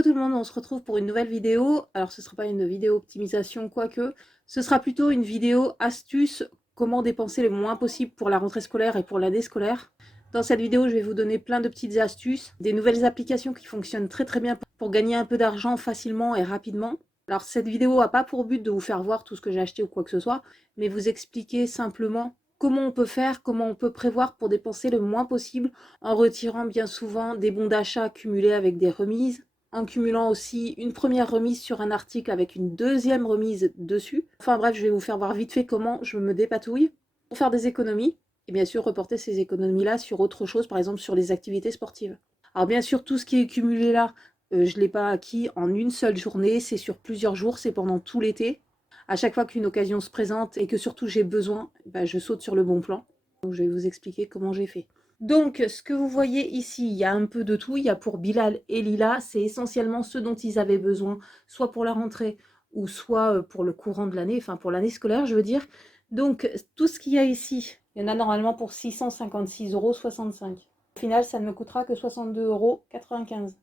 Coucou tout le monde, on se retrouve pour une nouvelle vidéo. Alors ce ne sera pas une vidéo optimisation, quoique. Ce sera plutôt une vidéo astuce, comment dépenser le moins possible pour la rentrée scolaire et pour l'année scolaire. Dans cette vidéo, je vais vous donner plein de petites astuces, des nouvelles applications qui fonctionnent très bien pour gagner un peu d'argent facilement et rapidement. Alors cette vidéo n'a pas pour but de vous faire voir tout ce que j'ai acheté ou quoi que ce soit, mais vous expliquer simplement comment on peut faire, comment on peut prévoir pour dépenser le moins possible en retirant bien souvent des bons d'achat cumulés avec des remises, en cumulant aussi une première remise sur un article avec une deuxième remise dessus. Enfin bref, je vais vous faire voir vite fait comment je me dépatouille pour faire des économies et bien sûr reporter ces économies-là sur autre chose, par exemple sur les activités sportives. Alors bien sûr, tout ce qui est cumulé là, je ne l'ai pas acquis en une seule journée, c'est sur plusieurs jours, c'est pendant tout l'été. À chaque fois qu'une occasion se présente et que surtout j'ai besoin, je saute sur le bon plan. Donc je vais vous expliquer comment j'ai fait. Donc, ce que vous voyez ici, il y a un peu de tout. Il y a pour Bilal et Lila, c'est essentiellement ce dont ils avaient besoin, soit pour la rentrée ou soit pour le courant de l'année, enfin pour l'année scolaire, je veux dire. Donc, tout ce qu'il y a ici, il y en a normalement pour 656,65 €. Au final, ça ne me coûtera que 62,95 €.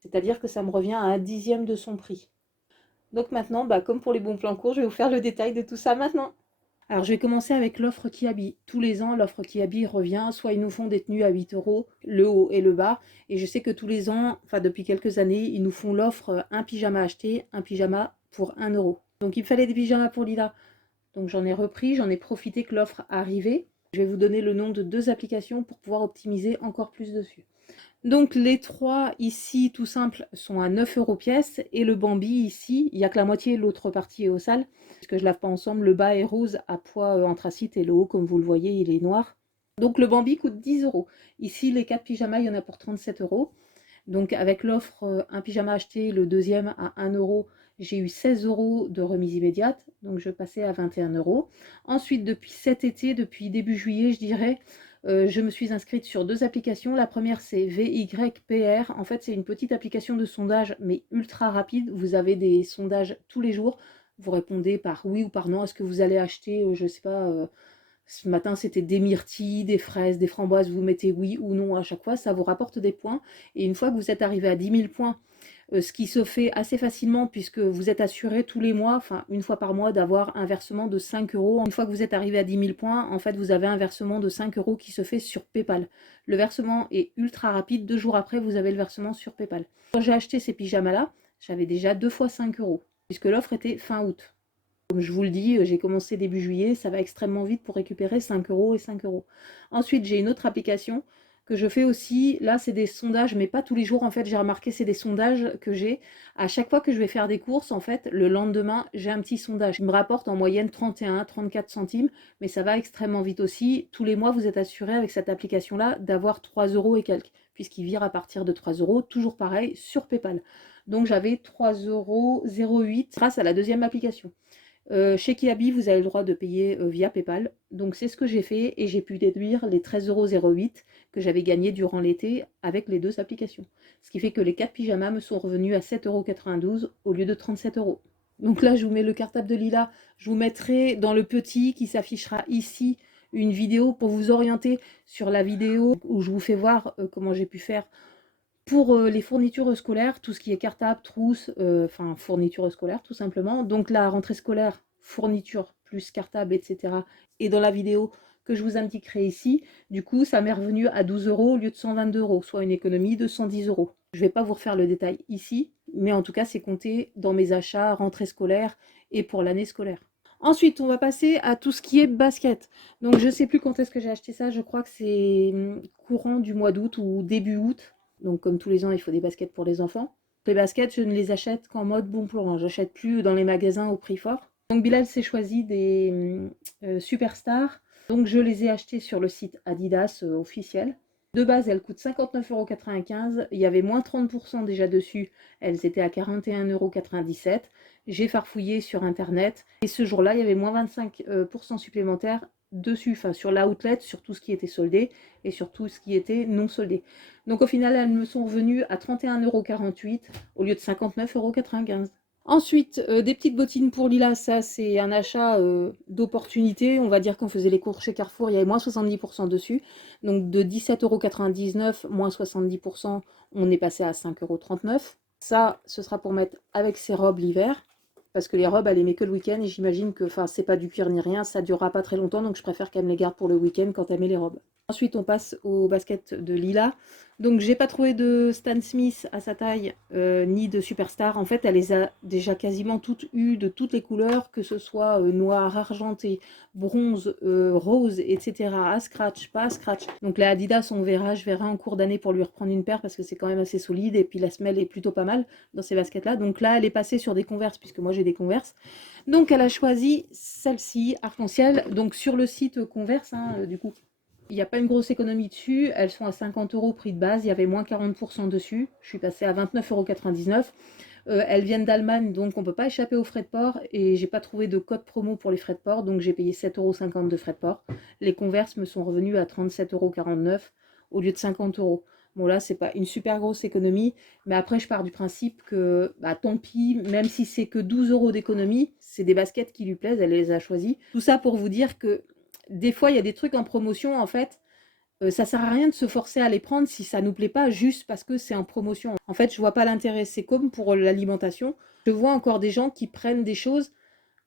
C'est-à-dire que ça me revient à un dixième de son prix. Donc maintenant, comme pour les bons plans courts, je vais vous faire le détail de tout ça maintenant. Alors je vais commencer avec l'offre Kiabi. Tous les ans, l'offre Kiabi revient, soit ils nous font des tenues à 8 €, le haut et le bas. Et je sais que tous les ans, enfin depuis quelques années, ils nous font l'offre un pyjama acheté, un pyjama pour 1 €. Donc il me fallait des pyjamas pour Lila. Donc j'en ai repris, j'en ai profité que l'offre arrivait. Je vais vous donner le nom de 2 applications pour pouvoir optimiser encore plus dessus. Donc les trois ici, tout simple, sont à 9 € pièce. Et le Bambi ici, il n'y a que la moitié, l'autre partie est au sale. Parce que je lave pas ensemble, le bas est rose à pois anthracite et le haut, comme vous le voyez, il est noir. Donc le Bambi coûte 10 €. Ici, les 4 pyjamas, il y en a pour 37 €. Donc avec l'offre un pyjama acheté, le deuxième à 1 €, j'ai eu 16 € de remise immédiate. Donc je passais à 21 €. Ensuite, depuis cet été, depuis début juillet, je dirais, je me suis inscrite sur 2 applications. La première, c'est VYPR. En fait, c'est une petite application de sondage, mais ultra rapide. Vous avez des sondages tous les jours. Vous répondez par oui ou par non. Est-ce que vous allez acheter, je ne sais pas, ce matin, c'était des myrtilles, des fraises, des framboises. Vous mettez oui ou non à chaque fois. Ça vous rapporte des points. Et une fois que vous êtes arrivé à 10 000 points, ce qui se fait assez facilement puisque vous êtes assuré tous les mois, enfin une fois par mois, d'avoir un versement de 5 €. Une fois que vous êtes arrivé à 10 000 points, en fait, vous avez un versement de 5 € qui se fait sur PayPal. Le versement est ultra rapide. 2 jours après, vous avez le versement sur PayPal. Quand j'ai acheté ces pyjamas-là, j'avais déjà 2 fois 5 € puisque l'offre était fin août. Comme je vous le dis, j'ai commencé début juillet, ça va extrêmement vite pour récupérer 5 € et 5 €. Ensuite, j'ai une autre application que je fais aussi. Là, c'est des sondages, mais pas tous les jours. En fait, j'ai remarqué, c'est des sondages que j'ai. À chaque fois que je vais faire des courses, en fait, le lendemain, j'ai un petit sondage. Il me rapporte en moyenne 31, 34 centimes, mais ça va extrêmement vite aussi. Tous les mois, vous êtes assuré avec cette application-là d'avoir 3 € et quelques, puisqu'il vire à partir de 3 €, toujours pareil, sur PayPal. Donc, j'avais 3,08 € grâce à la deuxième application. Chez Kiabi, vous avez le droit de payer via PayPal. Donc c'est ce que j'ai fait et j'ai pu déduire les 13,08 € que j'avais gagnés durant l'été avec les 2 applications. Ce qui fait que les 4 pyjamas me sont revenus à 7,92 € au lieu de 37 €. Donc là, je vous mets le cartable de Lila. Je vous mettrai dans le petit qui s'affichera ici une vidéo pour vous orienter sur la vidéo où je vous fais voir comment j'ai pu faire pour les fournitures scolaires, tout ce qui est cartable, trousse, enfin fournitures scolaires tout simplement. Donc la rentrée scolaire, fourniture plus cartable, etc. Et dans la vidéo que je vous indiquerai ici, du coup ça m'est revenu à 12 € au lieu de 122 €, soit une économie de 110 €. Je ne vais pas vous refaire le détail ici, mais en tout cas c'est compté dans mes achats rentrée scolaire et pour l'année scolaire. Ensuite, on va passer à tout ce qui est basket. Donc je ne sais plus quand est-ce que j'ai acheté ça, je crois que c'est courant du mois d'août ou début août. Donc comme tous les ans, il faut des baskets pour les enfants. Les baskets, je ne les achète qu'en mode bon plan. J'achète plus dans les magasins au prix fort. Donc Bilal s'est choisi des Superstars. Donc je les ai achetés sur le site Adidas officiel. De base, elles coûtent 59,95 €. Il y avait moins 30% déjà dessus. Elles étaient à 41,97 €. J'ai farfouillé sur internet. Et ce jour-là, il y avait moins 25% supplémentaires dessus, enfin sur l'outlet, sur tout ce qui était soldé et sur tout ce qui était non soldé. Donc au final, elles me sont revenues à 31,48 € au lieu de 59,95 €. Ensuite, des petites bottines pour Lila, ça c'est un achat d'opportunité. On va dire qu'on faisait les courses chez Carrefour, il y avait moins 70% dessus. Donc de 17,99 €, moins 70%, on est passé à 5,39 €. Ça, ce sera pour mettre avec ses robes l'hiver. Parce que les robes, elle les met que le week-end. Et j'imagine que, enfin, c'est pas du cuir ni rien. Ça durera pas très longtemps. Donc je préfère qu'elle me les garde pour le week-end quand elle met les robes. Ensuite, on passe au basket de Lila. Donc, j'ai pas trouvé de Stan Smith à sa taille, ni de Superstar. En fait, elle les a déjà quasiment toutes eues, de toutes les couleurs, que ce soit noir, argenté, bronze, rose, etc. À scratch, pas à scratch. Donc, la Adidas, on verra, je verrai en cours d'année pour lui reprendre une paire parce que c'est quand même assez solide. Et puis, la semelle est plutôt pas mal dans ces baskets-là. Donc là, elle est passée sur des Converse, puisque moi, j'ai des Converse. Donc, elle a choisi celle-ci, arc-en-ciel. Donc, sur le site Converse, hein, du coup. Il n'y a pas une grosse économie dessus, elles sont à 50 € prix de base, il y avait moins 40% dessus, je suis passée à 29,99 €. Elles viennent d'Allemagne, donc on ne peut pas échapper aux frais de port, et j'ai pas trouvé de code promo pour les frais de port, donc j'ai payé 7,50 € de frais de port. Les Converse me sont revenus à 37,49 € au lieu de 50 €. Bon là, c'est pas une super grosse économie, mais après je pars du principe que bah, tant pis, même si c'est que 12 € d'économie, c'est des baskets qui lui plaisent, elle les a choisies. Tout ça pour vous dire que des fois, il y a des trucs en promotion, en fait, ça sert à rien de se forcer à les prendre si ça nous plaît pas juste parce que c'est en promotion. En fait, je vois pas l'intérêt. C'est comme pour l'alimentation. Je vois encore des gens qui prennent des choses,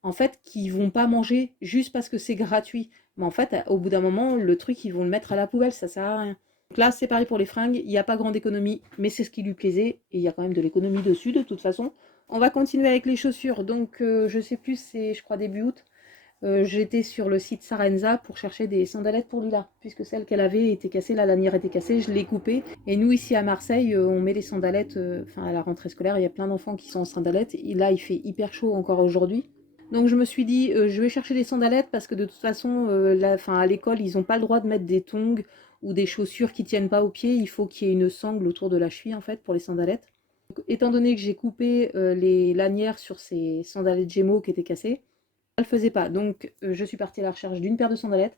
en fait, qui vont pas manger juste parce que c'est gratuit. Mais en fait, au bout d'un moment, le truc, ils vont le mettre à la poubelle, ça sert à rien. Donc là, c'est pareil pour les fringues, il n'y a pas grande économie, mais c'est ce qui lui plaisait, et il y a quand même de l'économie dessus, de toute façon. On va continuer avec les chaussures, donc je sais plus, c'est je crois début août. J'étais sur le site Sarenza pour chercher des sandalettes pour Lila, puisque celle qu'elle avait était cassée, la lanière était cassée, je l'ai coupée. Et nous, ici à Marseille, on met les sandalettes, enfin à la rentrée scolaire, il y a plein d'enfants qui sont en sandalettes. Et là, il fait hyper chaud encore aujourd'hui. Donc je me suis dit, je vais chercher des sandalettes parce que de toute façon, à l'école, ils n'ont pas le droit de mettre des tongs ou des chaussures qui tiennent pas aux pieds. Il faut qu'il y ait une sangle autour de la cheville en fait pour les sandalettes. Donc, étant donné que j'ai coupé les lanières sur ces sandalettes Gémeaux qui étaient cassées, elle le faisait pas. Donc je suis partie à la recherche d'une paire de sandalettes.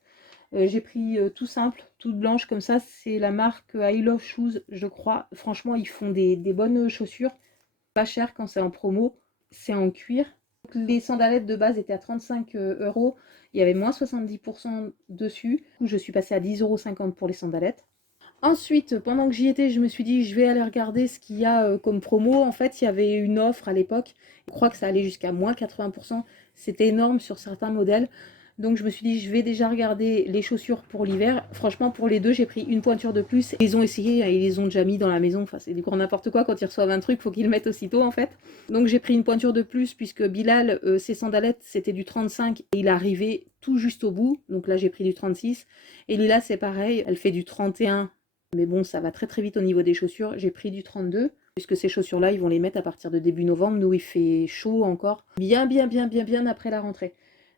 J'ai pris tout simple, toute blanche comme ça. C'est la marque I Love Shoes, je crois. Franchement, ils font des bonnes chaussures. Pas cher quand c'est en promo. C'est en cuir. Les sandalettes de base étaient à 35 €. Il y avait moins 70% dessus. Du coup, je suis passée à 10,50 € pour les sandalettes. Ensuite, pendant que j'y étais, je me suis dit, je vais aller regarder ce qu'il y a comme promo. En fait, il y avait une offre à l'époque. Je crois que ça allait jusqu'à moins 80%. C'était énorme sur certains modèles. Donc, je me suis dit, je vais déjà regarder les chaussures pour l'hiver. Franchement, pour les deux, j'ai pris une pointure de plus. Ils ont essayé, ils les ont déjà mis dans la maison. Enfin, c'est du grand n'importe quoi. Quand ils reçoivent un truc, il faut qu'ils le mettent aussitôt, en fait. Donc, j'ai pris une pointure de plus puisque Bilal, ses sandalettes, c'était du 35 et il arrivait tout juste au bout. Donc là, j'ai pris du 36. Et Lila, c'est pareil. Elle fait du 31. Mais bon, ça va très très vite au niveau des chaussures. J'ai pris du 32, puisque ces chaussures-là, ils vont les mettre à partir de début novembre. Nous, il fait chaud encore. Bien après la rentrée.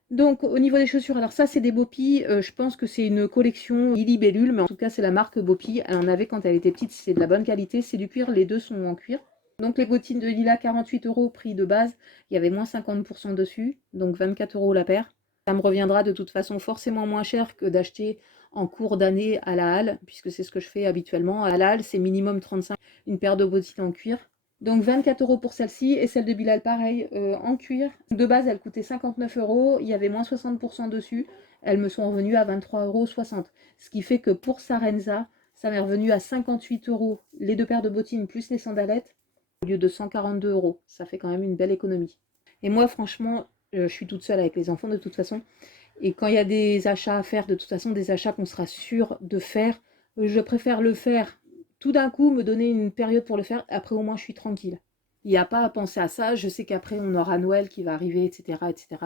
Donc, au niveau des chaussures, alors ça, c'est des Bopi. Je pense que c'est une collection Lily Bellule, mais en tout cas, c'est la marque Bopi. Elle en avait quand elle était petite, c'est de la bonne qualité. C'est du cuir, les deux sont en cuir. Donc, les bottines de Lila, 48 € prix de base. Il y avait moins 50% dessus, donc 24 € la paire. Ça me reviendra de toute façon forcément moins cher que d'acheter en cours d'année à la halle, puisque c'est ce que je fais habituellement. À la halle, c'est minimum 35, une paire de bottines en cuir. Donc 24 € pour celle-ci, et celle de Bilal pareil, en cuir. De base, elle coûtait 59 €, il y avait moins 60% dessus. Elles me sont revenues à 23,60 €. Ce qui fait que pour Sarenza, ça m'est revenu à 58 € les deux paires de bottines plus les sandalettes, au lieu de 142 €. Ça fait quand même une belle économie. Et moi, franchement, je suis toute seule avec les enfants de toute façon. Et quand il y a des achats à faire, de toute façon, des achats qu'on sera sûr de faire, je préfère le faire tout d'un coup, me donner une période pour le faire. Après, au moins, je suis tranquille. Il n'y a pas à penser à ça. Je sais qu'après, on aura Noël qui va arriver, etc. etc.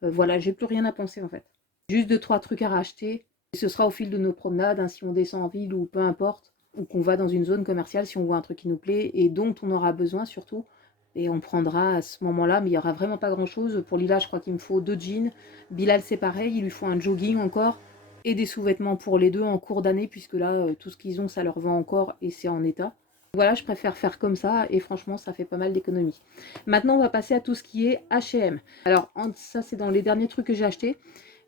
Voilà, j'ai plus rien à penser en fait. Juste 2-3 trucs à racheter. Et ce sera au fil de nos promenades, hein, si on descend en ville ou peu importe, ou qu'on va dans une zone commerciale, si on voit un truc qui nous plaît et dont on aura besoin surtout. Et on prendra à ce moment-là, mais il n'y aura vraiment pas grand-chose. Pour Lila, je crois qu'il me faut 2 jeans. Bilal, c'est pareil, il lui faut un jogging encore. Et des sous-vêtements pour les deux en cours d'année, puisque là, tout ce qu'ils ont, ça leur vend encore et c'est en état. Voilà, je préfère faire comme ça et franchement, ça fait pas mal d'économies. Maintenant, on va passer à tout ce qui est H&M. Alors, ça, c'est dans les derniers trucs que j'ai achetés.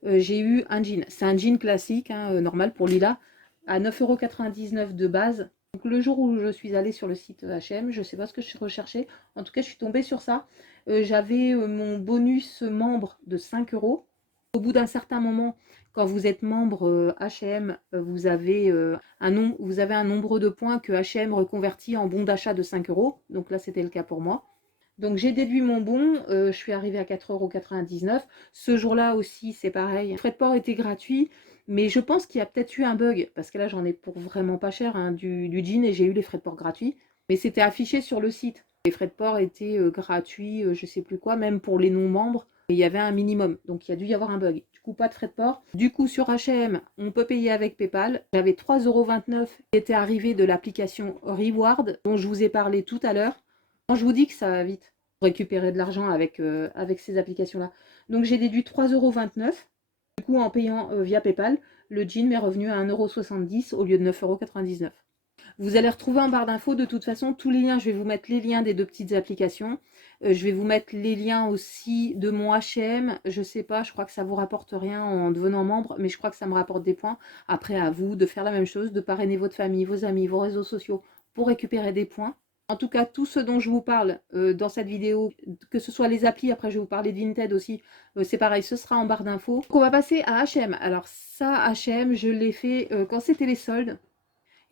J'ai eu un jean. C'est un jean classique, hein, normal pour Lila, à 9,99 € de base. Donc, le jour où je suis allée sur le site H&M, je ne sais pas ce que je recherchais. En tout cas, je suis tombée sur ça. J'avais mon bonus membre de 5 €. Au bout d'un certain moment, Quand vous êtes membre H&M, vous avez un nombre de points que H&M reconvertit en bon d'achat de 5 €. Donc là, c'était le cas pour moi. Donc j'ai déduit mon bon, je suis arrivée à 4,99 €. Ce jour-là aussi, c'est pareil. Le frais de port était gratuit, mais je pense qu'il y a peut-être eu un bug, parce que là, j'en ai pour vraiment pas cher, hein, du jean, et j'ai eu les frais de port gratuits. Mais c'était affiché sur le site. Les frais de port étaient gratuits, je sais plus quoi, même pour les non-membres. Il y avait un minimum, donc il y a dû y avoir un bug. Du coup, pas de frais de port. Du coup, sur H&M, on peut payer avec PayPal. J'avais 3,29 € qui étaient arrivés de l'application Reward, dont je vous ai parlé tout à l'heure. Quand je vous dis que ça va vite, récupérer de l'argent avec ces applications-là. Donc j'ai déduit 3,29 €. Du coup, en payant via PayPal, le jean m'est revenu à 1,70 € au lieu de 9,99 €. Vous allez retrouver en barre d'infos de toute façon tous les liens. Je vais vous mettre les liens des 2 petites applications. Je vais vous mettre les liens aussi de mon H&M. Je sais pas, je crois que ça vous rapporte rien en devenant membre, mais je crois que ça me rapporte des points. Après, à vous de faire la même chose, de parrainer votre famille, vos amis, vos réseaux sociaux pour récupérer des points. En tout cas, tout ce dont je vous parle dans cette vidéo, que ce soit les applis, après je vais vous parler de Vinted aussi, c'est pareil, ce sera en barre d'infos. Donc on va passer à H&M. Alors ça, H&M, je l'ai fait quand c'était les soldes.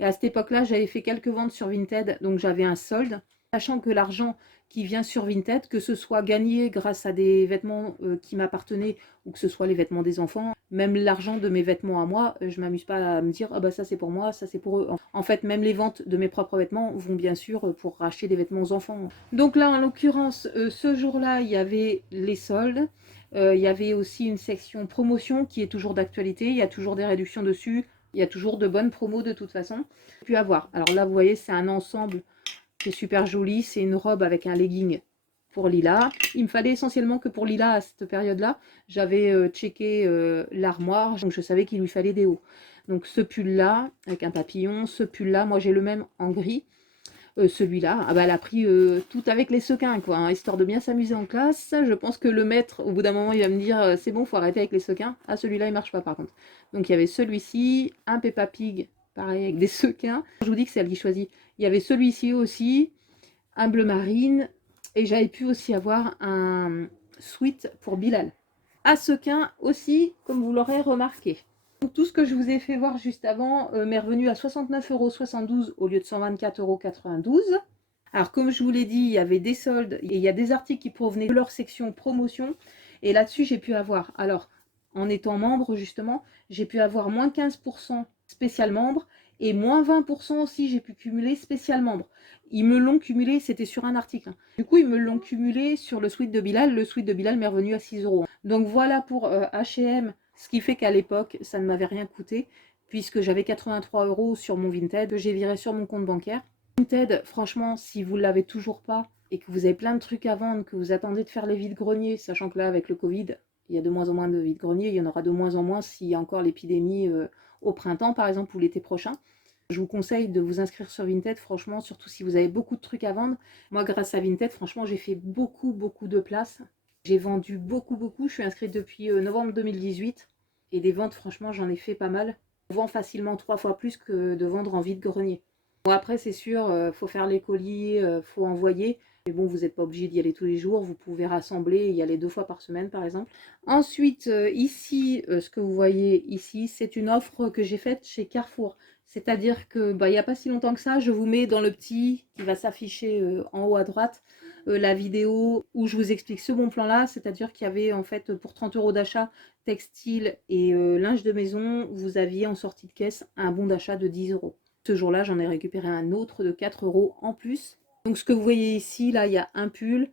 Et à cette époque-là, j'avais fait quelques ventes sur Vinted, donc j'avais un solde. Sachant que l'argent qui vient sur Vinted, que ce soit gagné grâce à des vêtements qui m'appartenaient, ou que ce soit les vêtements des enfants, même l'argent de mes vêtements à moi, je m'amuse pas à me dire « Ah bah ça c'est pour moi, ça c'est pour eux ». En fait, même les ventes de mes propres vêtements vont bien sûr pour racheter des vêtements aux enfants. Donc là, en l'occurrence, ce jour-là, il y avait les soldes. Il y avait aussi une section promotion qui est toujours d'actualité, il y a toujours des réductions dessus. Il y a toujours de bonnes promos de toute façon. Puis avoir. Alors là, vous voyez, c'est un ensemble qui est super joli. C'est une robe avec un legging pour Lila. Il me fallait essentiellement que pour Lila, à cette période-là, j'avais checké l'armoire. Donc je savais qu'il lui fallait des hauts. Donc ce pull-là, avec un papillon. Ce pull-là, moi j'ai le même en gris. Celui-là, ah bah, elle a pris tout avec les sequins, quoi, hein, histoire de bien s'amuser en classe. Je pense que le maître, au bout d'un moment, il va me dire c'est bon, faut arrêter avec les sequins. Ah, celui-là, il marche pas par contre. Donc il y avait celui-ci, un Peppa Pig, pareil avec des sequins. Je vous dis que c'est elle qui choisit. Il y avait celui-ci aussi, un bleu marine, et j'avais pu aussi avoir un sweat pour Bilal. À sequins aussi, comme vous l'aurez remarqué. Donc, tout ce que je vous ai fait voir juste avant m'est revenu à 69,72 € au lieu de 124,92 €. Alors comme je vous l'ai dit, il y avait des soldes et il y a des articles qui provenaient de leur section promotion. Et là-dessus, j'ai pu avoir, alors en étant membre justement, j'ai pu avoir moins 15% spécial membre et moins 20% aussi, j'ai pu cumuler spécial membre. Ils me l'ont cumulé, c'était sur un article. Du coup, ils me l'ont cumulé sur le sweat de Bilal. Le sweat de Bilal m'est revenu à 6 €. Donc voilà pour H&M. Ce qui fait qu'à l'époque, ça ne m'avait rien coûté, puisque j'avais 83 € sur mon Vinted, que j'ai viré sur mon compte bancaire. Vinted, franchement, si vous ne l'avez toujours pas, et que vous avez plein de trucs à vendre, que vous attendez de faire les vides-greniers, sachant que là, avec le Covid, il y a de moins en moins de vides-greniers, il y en aura de moins en moins s'il y a encore l'épidémie au printemps, par exemple, ou l'été prochain. Je vous conseille de vous inscrire sur Vinted, franchement, surtout si vous avez beaucoup de trucs à vendre. Moi, grâce à Vinted, franchement, j'ai fait beaucoup de place. J'ai vendu beaucoup. Je suis inscrite depuis novembre 2018. Et des ventes, franchement, j'en ai fait pas mal. On vend facilement 3 fois plus que de vendre en vide-grenier. Bon, après, c'est sûr, faut faire les colis, faut envoyer. Mais bon, vous n'êtes pas obligé d'y aller tous les jours. Vous pouvez rassembler et y aller 2 fois par semaine, par exemple. Ensuite, ici, ce que vous voyez ici, c'est une offre que j'ai faite chez Carrefour. C'est-à-dire que, bah, il n'y a pas si longtemps que ça, je vous mets dans le petit qui va s'afficher en haut à droite la vidéo où je vous explique ce bon plan-là. C'est-à-dire qu'il y avait en fait pour 30 € d'achat textile et linge de maison, vous aviez en sortie de caisse un bon d'achat de 10 €. Ce jour-là, j'en ai récupéré un autre de 4 € en plus. Donc ce que vous voyez ici, là, il y a un pull,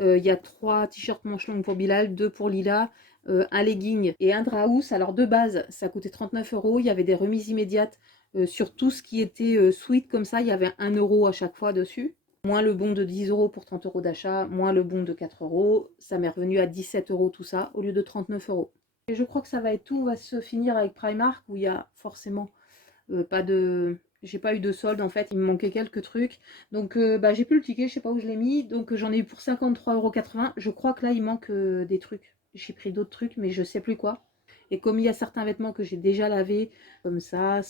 il y a 3 t-shirts manches longues pour Bilal, 2 pour Lila, un legging et un draous. Alors de base, ça coûtait 39 €. Il y avait des remises immédiates sur tout ce qui était sweat comme ça. Il y avait 1 € à chaque fois dessus. Moins le bon de 10 € pour 30 € d'achat, moins le bon de 4 €. Ça m'est revenu à 17 € tout ça, au lieu de 39 €. Et je crois que ça va être tout. On va se finir avec Primark, où il y a forcément pas de... J'ai pas eu de solde en fait, il me manquait quelques trucs. Donc bah, j'ai plus le ticket, je sais pas où je l'ai mis. Donc j'en ai eu pour 53,80 €. Je crois que là il manque des trucs. J'ai pris d'autres trucs mais je sais plus quoi. Et comme il y a certains vêtements que j'ai déjà lavés, comme ça,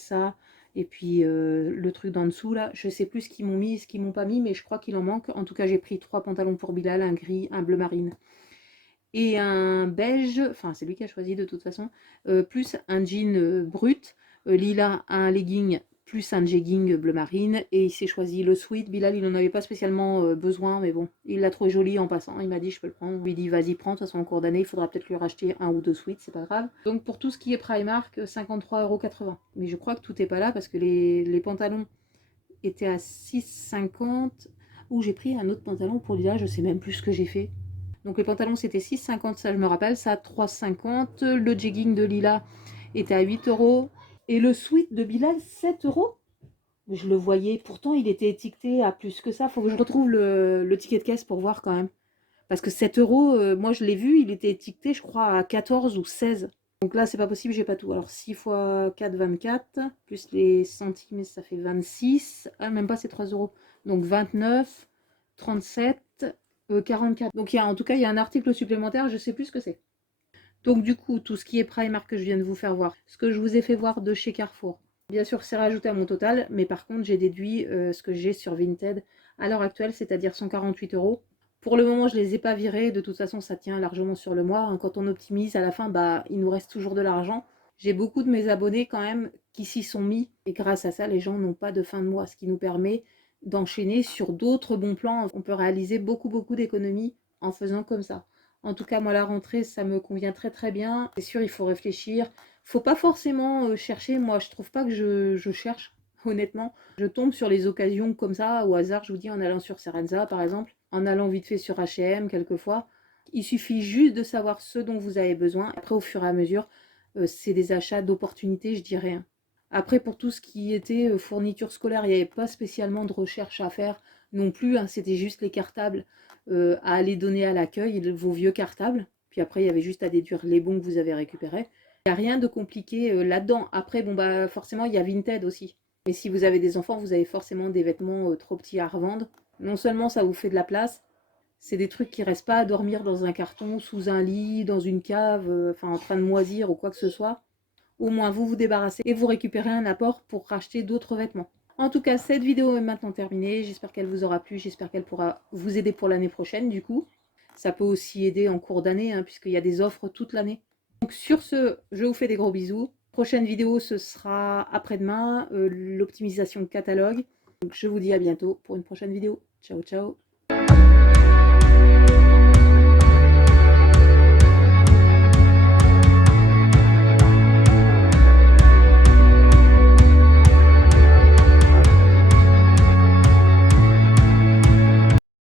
et puis le truc d'en dessous là, je sais plus ce qu'ils m'ont mis, ce qu'ils m'ont pas mis, mais je crois qu'il en manque. En tout cas j'ai pris 3 pantalons pour Bilal, un gris, un bleu marine. et un beige, enfin c'est lui qui a choisi de toute façon, plus un jean brut, lilas, un legging plus un jegging bleu marine, et il s'est choisi le sweat. Bilal il en avait pas spécialement besoin, mais bon, il l'a trouvé joli en passant, il m'a dit je peux le prendre, je lui ai dit vas-y prends, de toute façon en cours d'année il faudra peut-être lui racheter un ou deux sweats, c'est pas grave. Donc pour tout ce qui est Primark, 53,80 €. Mais je crois que tout est pas là parce que les pantalons étaient à 6,50 €. Ou j'ai pris un autre pantalon pour Lila, je sais même plus ce que j'ai fait. Donc les pantalons c'était 6,50 €, ça je me rappelle, ça 3,50 €. Le jegging de Lila était à 8 €. Et le sweat de Bilal, 7 €. Je le voyais, pourtant il était étiqueté à plus que ça. Faut que je retrouve le ticket de caisse pour voir quand même. Parce que 7 €, moi je l'ai vu, il était étiqueté je crois à 14 ou 16. Donc là c'est pas possible, j'ai pas tout. Alors 6 fois 4, 24. Plus les centimes, ça fait 26. Ah même pas, c'est 3 €. Donc 29, 37, 44. Donc en tout cas il y a un article supplémentaire, je sais plus ce que c'est. Donc du coup, tout ce qui est Primark que je viens de vous faire voir, ce que je vous ai fait voir de chez Carrefour, bien sûr c'est rajouté à mon total, mais par contre j'ai déduit ce que j'ai sur Vinted à l'heure actuelle, c'est-à-dire 148 €. Pour le moment je les ai pas virés, de toute façon ça tient largement sur le mois, hein. Quand on optimise à la fin, bah il nous reste toujours de l'argent. J'ai beaucoup de mes abonnés quand même qui s'y sont mis, et grâce à ça les gens n'ont pas de fin de mois, ce qui nous permet d'enchaîner sur d'autres bons plans. On peut réaliser beaucoup d'économies en faisant comme ça. En tout cas, moi, la rentrée, ça me convient très très bien. C'est sûr, il faut réfléchir. Faut pas forcément chercher. Moi, je trouve pas que je cherche, honnêtement. Je tombe sur les occasions comme ça, au hasard, je vous dis, en allant sur Serenza, par exemple, en allant vite fait sur H&M, quelquefois. Il suffit juste de savoir ce dont vous avez besoin. Après, au fur et à mesure, c'est des achats d'opportunités, je dirais, hein. Après, pour tout ce qui était fourniture scolaire, il n'y avait pas spécialement de recherche à faire non plus, hein. C'était juste les cartables à aller donner à l'accueil, vos vieux cartables. Puis après, il y avait juste à déduire les bons que vous avez récupérés. Il n'y a rien de compliqué là-dedans. Après, bon, bah, forcément, il y a Vinted aussi. Mais si vous avez des enfants, vous avez forcément des vêtements trop petits à revendre. Non seulement ça vous fait de la place, c'est des trucs qui restent pas à dormir dans un carton, sous un lit, dans une cave, enfin en train de moisir ou quoi que ce soit. Au moins vous vous débarrassez et vous récupérez un apport pour racheter d'autres vêtements. En tout cas, cette vidéo est maintenant terminée. J'espère qu'elle vous aura plu. J'espère qu'elle pourra vous aider pour l'année prochaine, du coup. Ça peut aussi aider en cours d'année, hein, puisqu'il y a des offres toute l'année. Donc sur ce, je vous fais des gros bisous. Prochaine vidéo, ce sera après-demain, l'optimisation catalogue. Donc je vous dis à bientôt pour une prochaine vidéo. Ciao, ciao.